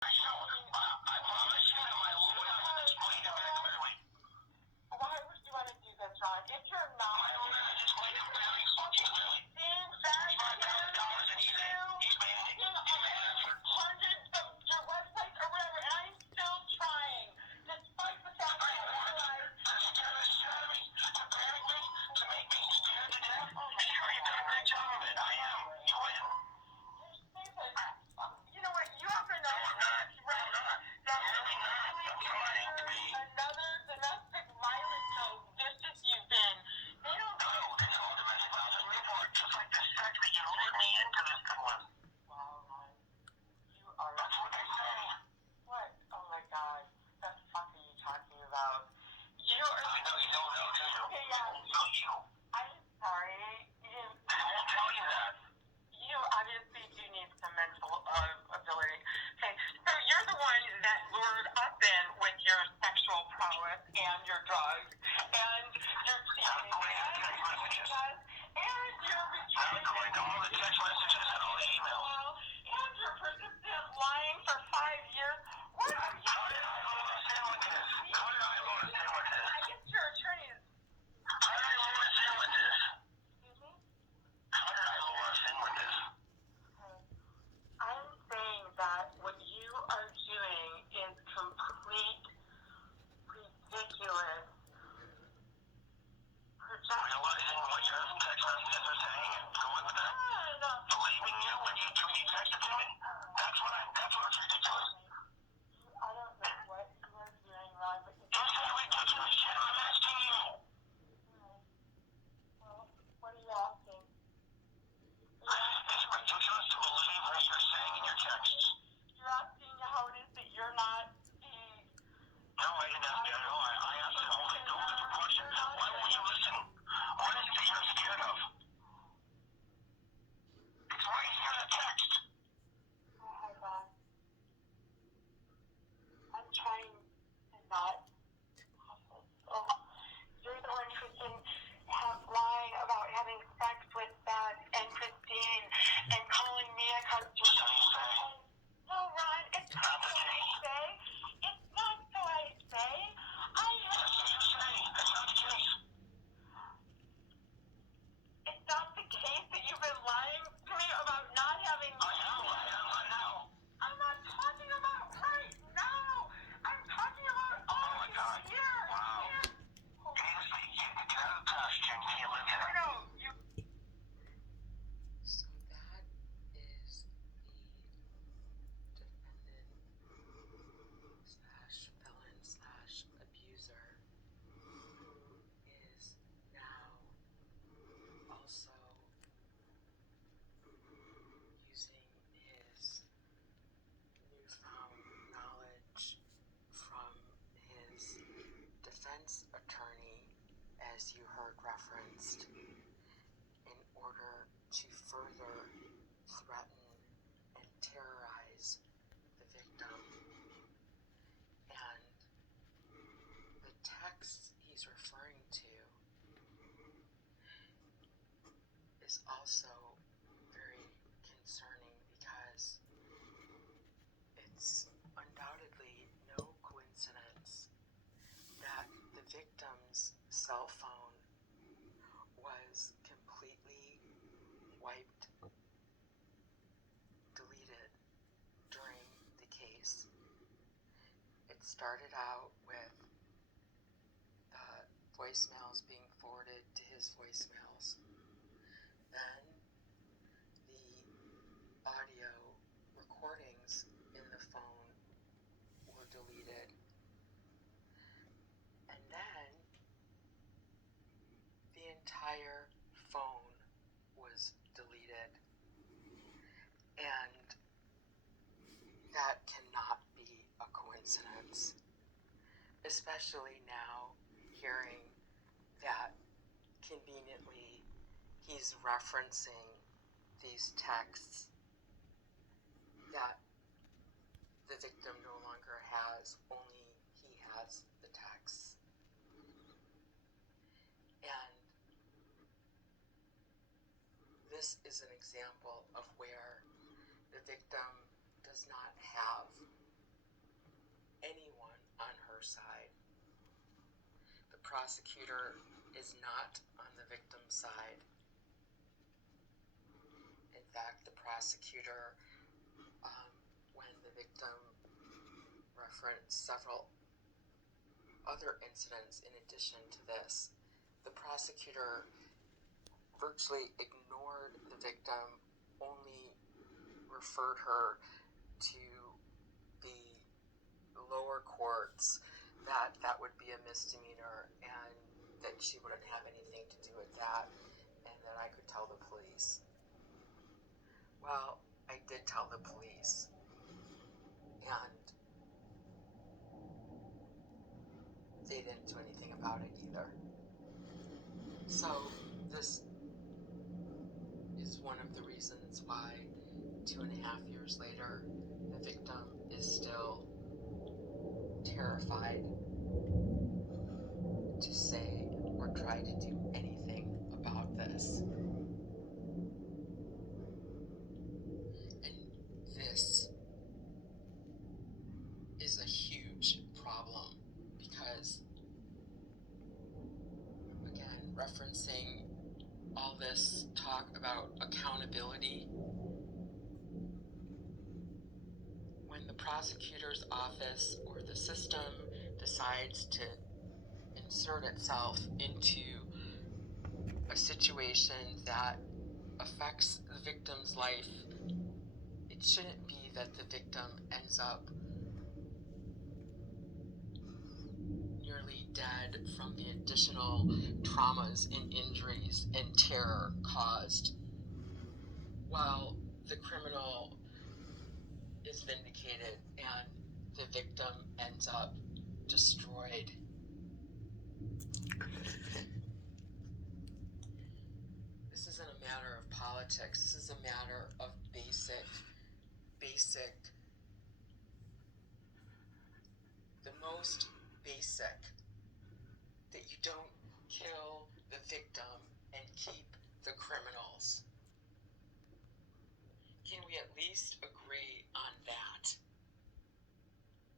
I promise you that my lawyer will explain it very clearly. Why would you want to do this, Ron? If you're not... My lawyer has explained it very fucking clearly. $5,000 and he's made it for hundreds of your websites or whatever, and I'm still trying, despite the fact that I realize... To scare the shit out of me. To panic me. To make me scared to death. Sure, you've done a great job of it. I am. You win. You know what? You have to know... I'm not. I'm really not. I'm trying to be. Another domestic violence code, just as you've been. They don't... No, it's all domestic violence on your part. Just like the sex that you lured me into this thing with. Wow, Ron. You are... That's what they say. What? Oh my God. What the fuck are you talking about? You are... I know you don't know, do you? Okay, yeah. No, you. I'm sorry. They won't tell you that. You obviously do need some mental ability. Okay, so you're the one that lured us in with your sexual prowess and your drugs and your cheating. And your I'm going to all the text messages and all the emails. And your persistent lying for 5 years. What are you... How did I lure us in with this? How did I lure us in with this? I guess your attorneys... How did I lure us in with this? Excuse me? How did I lure us in with this? I'm saying that what you are doing is complete ridiculous. Realizing what your text messages are saying and going with that? Believing you when you texted to me? That's what's ridiculous. I don't know what you are doing, Ron, but you... This is ridiculous shit. I'm asking you. Well, what are you asking? It's ridiculous to believe what you're saying in your texts. You're asking how it is that you're not the... No, I didn't ask you at all. I asked a whole different question. Why won't you listen? What is it that you're scared of? It's right here in the text. Oh, hi, Ron. I'm trying to not... Oh, you're the one who can have lying about having sex with Beth and Christine and calling me a customer. So you say. No, Ron, it's not so I say. It's not so I say. That's what you say. That's not the case. It's not the case that you've been lying to me about not having... I know. I'm not talking about right now. I'm talking about all Oh my God. these years. Wow. You need to speak. Get out of the past, Jen. You can't live here. No, you... So that is the defendant slash felon slash abuser who is now also using his newfound knowledge from his defense attorney, as you heard referenced, in order to further threaten and terrorize the victim. And the text he's referring to is also very concerning because it's undoubtedly no coincidence that the victim's cell phone was completely wiped, deleted during the case. It started out with the voicemails being forwarded to his voicemails. Then the audio recordings in the phone were deleted. And then the entire phone was deleted. And that cannot be a coincidence, especially now hearing that conveniently he's referencing these texts that the victim no longer has, only he has the texts. And this is an example of where the victim does not have prosecutor is not on the victim's side. In fact, the prosecutor, when the victim referenced several other incidents in addition to this, the prosecutor virtually ignored the victim, only referred her to the lower courts, that would be a misdemeanor and that she wouldn't have anything to do with that, and that I could tell the police. Well, I did tell the police, and they didn't do anything about it either. So this is one of the reasons why 2.5 years later, the victim is still terrified to say or try to do anything about this. And this is a huge problem because, again, referencing all this talk about accountability, when the prosecutor's office or the system decides to insert itself into a situation that affects the victim's life, it shouldn't be that the victim ends up nearly dead from the additional traumas and injuries and terror caused, while the criminal is vindicated and the victim ends up destroyed. This isn't a matter of politics. This is a matter of basic, the most basic, that you don't kill the victim and keep the criminals. Can we at least agree